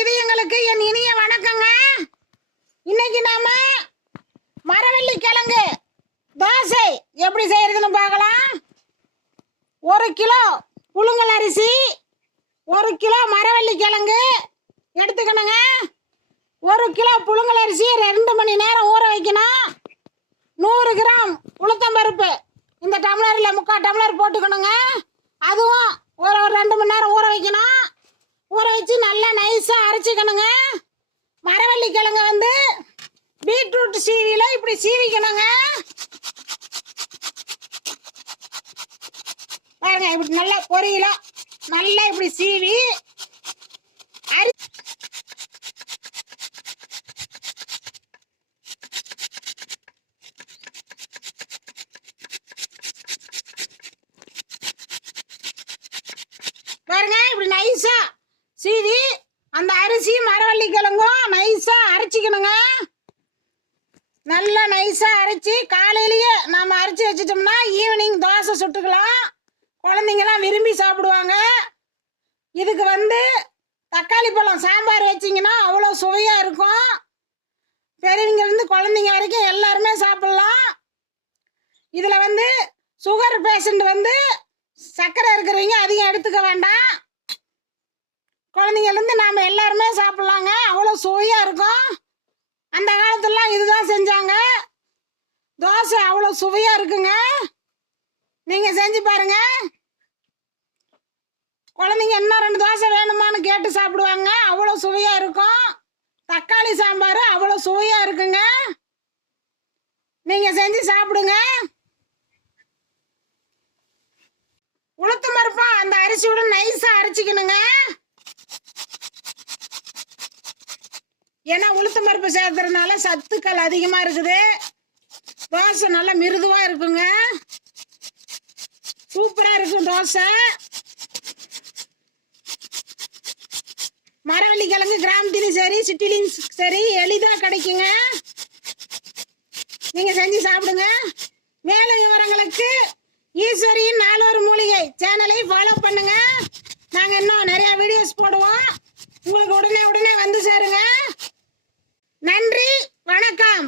இதயங்களுக்கு என் இனிய வணக்கங்க. இன்னைக்கு நாம மரவள்ளி கிழங்கு தோசை எப்படி செய்யறதுன்னு பார்க்கலாம். 1 கிலோ புழுங்கல் அரிசி, 1 கிலோ மரவள்ளி கிழங்கு எடுத்துக்கணுங்க. 1 கிலோ புழுங்கல் அரிசி 2 மணி நேரம் ஊற வைக்கணும். 100 கிராம் உளுத்தம்பருப்பு இந்த டம்ளரில் 3/4 டம்ளர் போட்டுக்கணுங்க. அதுவும் ஒரு 2 மணி நேரம் ஊற வைக்கணும். ஊற வச்சு நல்லா நைஸாக அரைச்சிக்கணுங்க. மரவள்ளி கிழங்க வந்து பீட்ரூட் சீவியில் இப்படி சீவிக்கணுங்க. பாருங்க, இப்படி நல்லா பொரியல நல்லா இப்படி சீவி பாருங்க, இப்படி நைஸா சீவி அந்த அரிசி மரவள்ளி கிழங்கும் நைஸா அரைச்சிக்கணுங்க. நல்லா நைஸா அரைச்சி காலையிலேயே நம்ம அரைச்சி வச்சிட்டோம்னா ஈவினிங் தோசை சுட்டுக்கலாம். குழந்தைங்கலாம் விரும்பி சாப்பிடுவாங்க. இதுக்கு வந்து தக்காளி பழம் சாம்பார் வச்சிங்கன்னா அவ்வளோ சுவையாக இருக்கும். பெரியவங்க குழந்தைங்க வரைக்கும் எல்லாருமே சாப்பிட்லாம். இதில் வந்து சுகர் பேஷண்ட் வந்து சர்க்கரை இருக்கிறவங்க அதிகம் எடுத்துக்க வேண்டாம். குழந்தைங்கலேருந்து நாம் எல்லாருமே சாப்பிட்லாங்க. அவ்வளோ சுவையாக இருக்கும். அந்த காலத்துலலாம் இதுதான் செஞ்சாங்க. தோசை அவ்வளோ சுவையாக இருக்குங்க. நீங்கள் செஞ்சு பாருங்க. குழந்தைங்க இன்னும் 2 தோசை வேணுமான்னு கேட்டு சாப்பிடுவாங்க. அவ்வளோ சுவையாக இருக்கும். தக்காளி சாம்பார் அவ்வளோ சுவையாக இருக்குங்க. நீங்கள் செஞ்சு சாப்பிடுங்க. உளுத்தம் பருப்பா அந்த அரிசியோட நைஸாக அரைச்சிக்கணுங்க. ஏன்னா உளுத்தம் பருப்பு சேர்த்துறதுனால சத்துக்கள் அதிகமாக இருக்குது. தோசை நல்லா மிருதுவாக இருக்குங்க. சூப்பராக இருக்கும் தோசை. மரவள்ளி கிழங்கு கிராமத்திலும் சரி சிட்டிலையும் சரி எளிதாக கிடைக்குங்க. நீங்கள் செஞ்சு சாப்பிடுங்க. மேலும் விவரங்களுக்கு ஈஸ்வரியின் 4 மூலிகை சேனலை ஃபாலோ பண்ணுங்க. நாங்கள் இன்னும் நிறைய வீடியோஸ் போடுவோம். உங்களுக்கு உடனே வந்து சேருங்க. நன்றி, வணக்கம்.